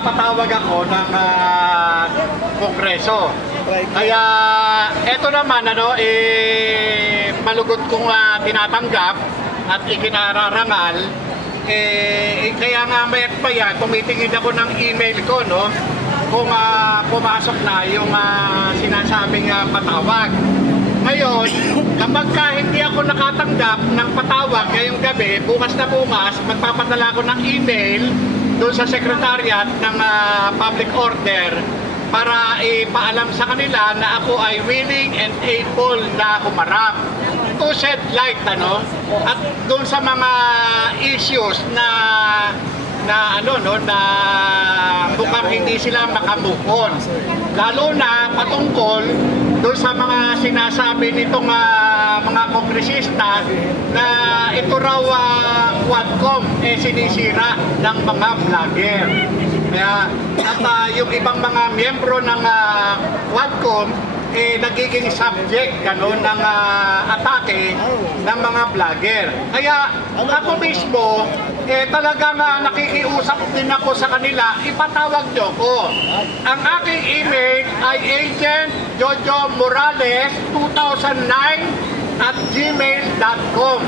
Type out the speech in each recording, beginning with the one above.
napapatawag ako ng Kongreso. Kaya eto naman malugod kong tinatanggap at ikinararangal. Kaya nga mayat pa yan, tumitingin ako ng email ko, kung pumasok na yung sinasabing patawag. Ngayon, kapag hindi ako nakatanggap ng patawag ngayong gabi, bukas na bukas, magpapadala ko ng email doon sa Secretariat ng Public Order para ipaalam sa kanila na ako ay willing and able na humarap. To shed light, at doon sa mga issues na mukhang hindi sila makamukon. Lalo na patungkol doon sa mga sinasabi nitong mga kongresista na ito raw Quadcom sinisira ng mga vlogger. Kaya at yung ibang mga miyembro ng Quadcom nagiging subject ng atake ng mga vlogger. Kaya ako mismo talagang nakikiusap din ako sa kanila, ipatawag nyo ko. Ang aking email ay agentjojo2009@gmail.com.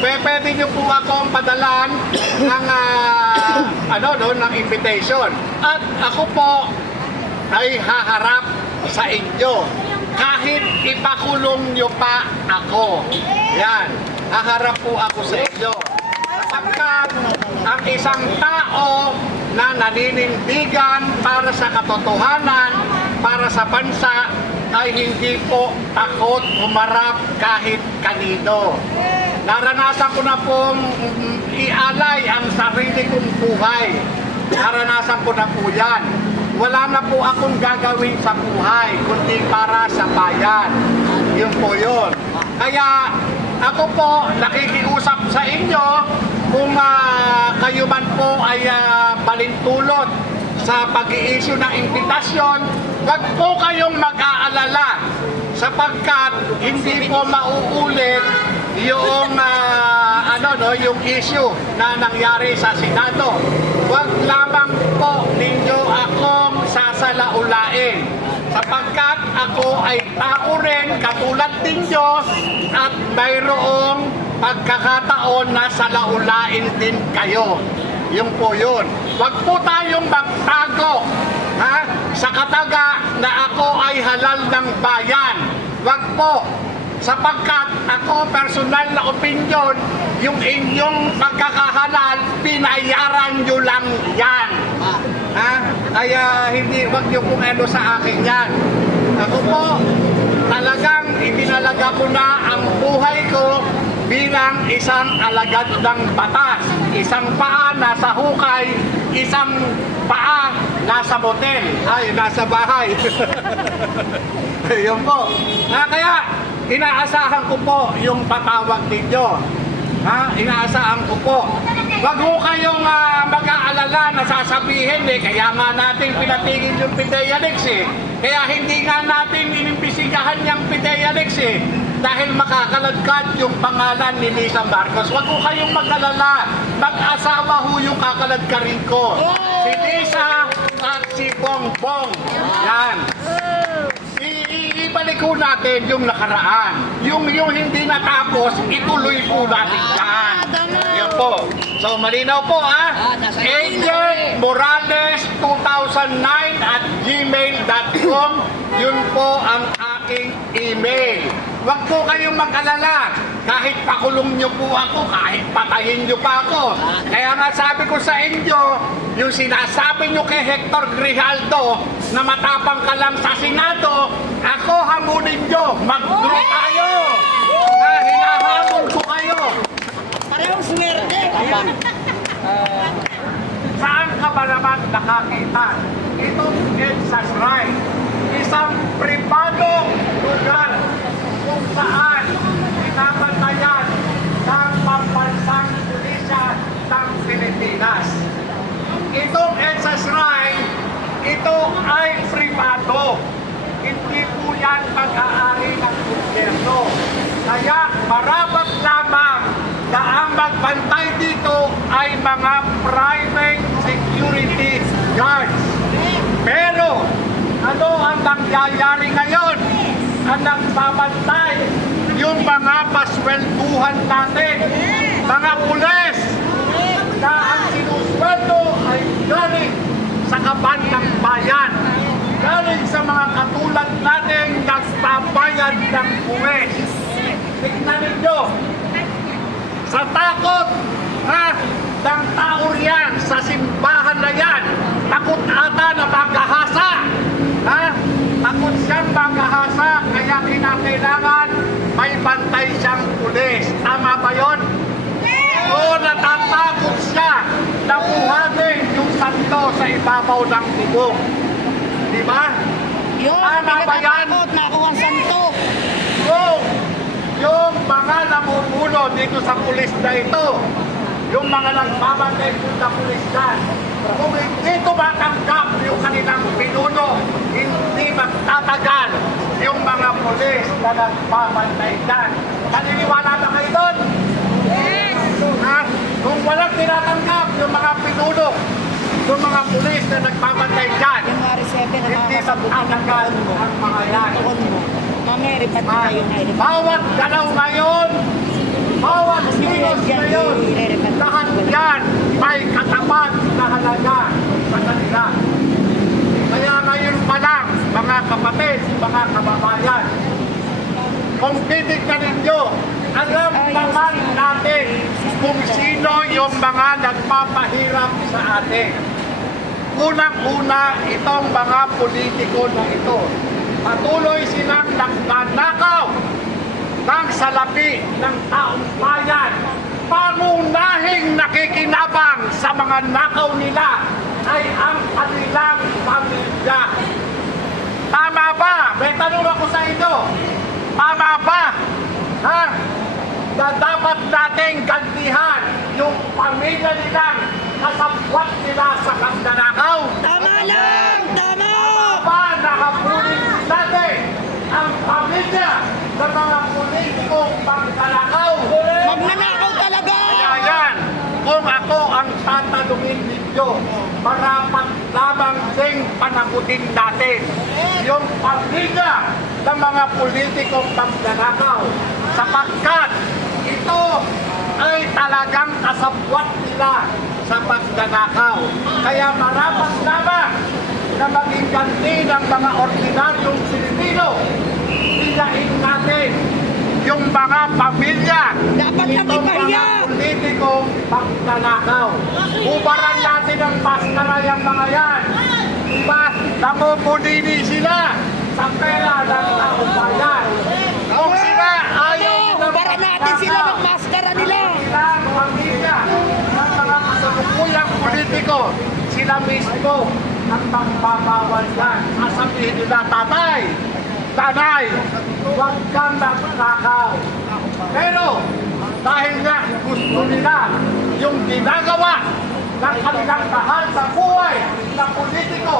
Pwede nyo po akong padalan ng invitation. At ako po ay haharap sa inyo kahit ipakulong nyo pa ako. Yan, haharap po ako sa inyo. Sapagkat ang isang tao na naninindigan para sa katotohanan, para sa bansa, ay hindi po takot humarap kahit kanino. Naranasan ko na pong ialay ang sarili kong buhay. Naranasan ko na po yan. Wala na po akong gagawin sa buhay kundi para sa bayan. Yun po yun. Kaya ako po nakikiusap sa inyo kung kayo man po ay balintulot sa pag-i-issue ng imbitasyon, wag po kayong mag-aalala sapagkat hindi po mauulit yung yung issue na nangyari sa Senado. Wag lamang po ninyo akong sasalaulain sapagkat ako ay tao rin katulad ninyo at mayroong pagkakataon na salaulain din kayo. Yung po yun. Wag po tayong magtago sa kataga na ako ay halal ng bayan. Wag po. Sapagkat ako personal na opinion, yung inyong pagkakahalal, pinayaran nyo lang yan. Kaya wag nyo kung sa akin yan. Ako po, talagang itinalaga ko na ang buhay ko bilang isang alagad ng batas. Isang paa nasa hukay, isang paa nasa motel. Nasa bahay. Yun po. Kaya, inaasahan ko po yung patawag ninyo. Inaasahan ko po. Wag ho kayong mag-aalala na sasabihin kaya nga natin pinatigil yung PIDEA Lex Kaya hindi nga natin inimbisigahan yung PIDEA Lex dahil makakalagkat yung pangalan ni Lisa Marcos. Wag ho kayong mag-alala. Mag-asawa ho yung kakaladkarin ko. Si Lisa at si Bongbong. Yan. Ibalik ko natin yung nakaraan. Yung hindi natapos, ituloy po natin yan. Yan po. So, malinaw po agentmorales2009@gmail.com. Yun po ang aking email. Huwag po kayong mag-alala. Kahit pakulong nyo po ako, kahit patayin nyo pa ako. Kaya nga sabi ko sa inyo, yung sinasabi nyo kay Hector Grijaldo na matapang ka lang sa Senado, ako hamunin nyo, mag-draw tayo. Hinahamon ko kayo. Parehong swerte. Saan ka ba naman nakakita? Itong EDSA Shrine, isang pribadong lugar kung saan pinapantayan ng pambansang pulisya ng Pilipinas. Itong EDSA Shrine, ito ay pribado. Hindi po yan pag-aari ng gobyerno. Kaya marapat lamang na ang magbantay dito ay mga private security guard. nangyayari ngayon ang nagbabantay yung mga paswelduhan natin, mga pulis na ang sinusweldo ay galing sa kaban ng bayan, galing sa mga katulad natin nagbabayad ng buwis. Tignan ninyo, sa takot ng tao riyan, sa simbahan na yan, takot ata na magahasa. Takot siyang magahasa, kaya kinakailangan may bantay siyang pulis. Tama ba yun? O natatakot siya na buhatin yung santo sa ibabaw ng bubong. Di ba? Yun, Tama ba yan? natatakot, nakuha ang santo. Yung mga namumuno dito sa pulis na ito, yung mga nagbabantay sa pulis dyan, kung hindi ito matanggap yung kanilang pinuno, hindi magtatagal yung mga pulis na nagbabantay dyan. Naniniwala ba kayo doon? Yes! Kung walang tinatanggap yung mga pinuno, yung mga pulis na nagbabantay dyan, January 7 na hindi magtatagal ang mga yan. Tuon mo. Mamaya, ripat na tayo ngayon. Bawat galaw ngayon, bawat kilos ngayon, lahat yan may katapat na halaga sa kanila. Kaya ngayon pa lang, mga kapatid, mga kababayan, kung titignan ninyo, alam naman natin kung sino yung mga nagpapahirap sa atin. Unang-una, itong mga politiko na ito. Patuloy silang nagnanakaw ng salapi ng taong bayan. Pangunahing nakikinabang sa mga nakaw nila ay ang kanilang pamilya. Tama ba? May tanong ako sa inyo. Tama ba? Na dapat nating gantihan yung pamilya nilang kasabwat nila sa kagnanakaw? Tama lang! Tama! Pa nakapunin natin ang pamilya ng mga politikong pangkalakaw. Magnanakaw talaga! Kaya yan, kung ako ang tatanungin ninyo, marapat lamang ding panagutin natin yung pamilya ng mga politikong pangkalakaw sapagkat ito ay talagang kasabwat nila sa pagnanakaw. Kaya marapat lamang na maging ganti ng mga ordinaryong Pilipino. Tiyain natin yung mga pamilya Dapat lang nitong ipahiya. mga politikong pagnanakaw. Ubaran natin ang maskara yung mga yan. Diba? Namumulini sila sa pera ng taong bayan. Kung sila ayaw nilang Ubaran natin sila ng maskara nila. sila ang pamilya ng mga kasalukuyang politiko, sila mismo ang pagpapawal yan. Sasabihin nila, tatay, tanay, huwag kang nagnakaw. Pero dahil nga gusto nila yung ginagawa ng kanilang mahal sa buhay ng politiko,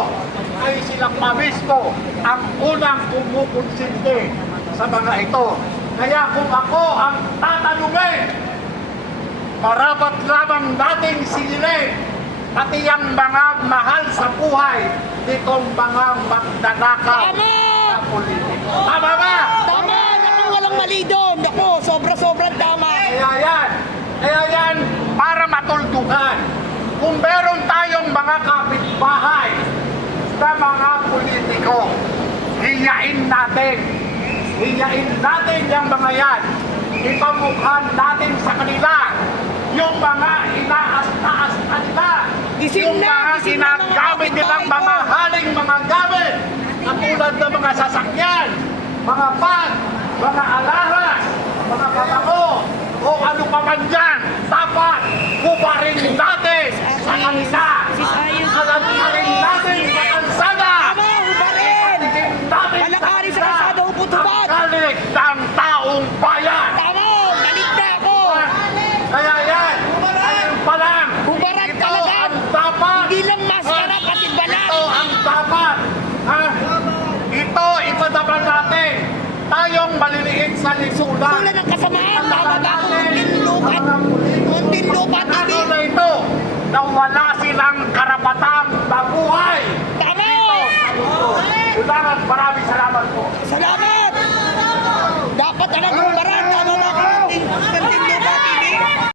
ay sila pa mismo ang unang kumukonsinti sa mga ito. Kaya kung ako ang tatanungin, marapat lamang nating silin pati ang mga mahal sa buhay nitong mga magnanakaw Tama! na politiko. Tama ba? Tama! Naku, walang mali doon. Naku, sobra-sobrang tama. Kaya yan, para matuldukan. Kung meron tayong mga kapitbahay na mga politiko, hiyain natin. Hiyain natin yung mga yan. Ipamukhan natin sa kanila yung mga inaas-taas na nila. Gising Yung na, mga gising na mga ginagamit nilang kapitbahay mga ko. haling mga gamit. Katulad ng mga sasakyan, mga bag, mga alahas, mga pabango, o ano pa man yan. Dapat kubarin natin sa kanila. Alangarin natin sa kansada. Tama, hubarin! Natin Palakarin sa kalsada, upot-upot. Galit ng taong bayan. Tama! Galit na ako! Kaya yan, ayun pa lang. Hubaran Ito talaga! ang dapat. Hindi lang maskara, pati balat! Ito ang dapat. Ito dapat natin. Tayong maliliit sa lipunan. Wala ng kasamaan, tama ba ako? Muntin lupa, Ano TV! na ito? Na wala silang karapatang mabuhay. Tama! Salamat, maraming salamat po. Salamat! Dapat talaga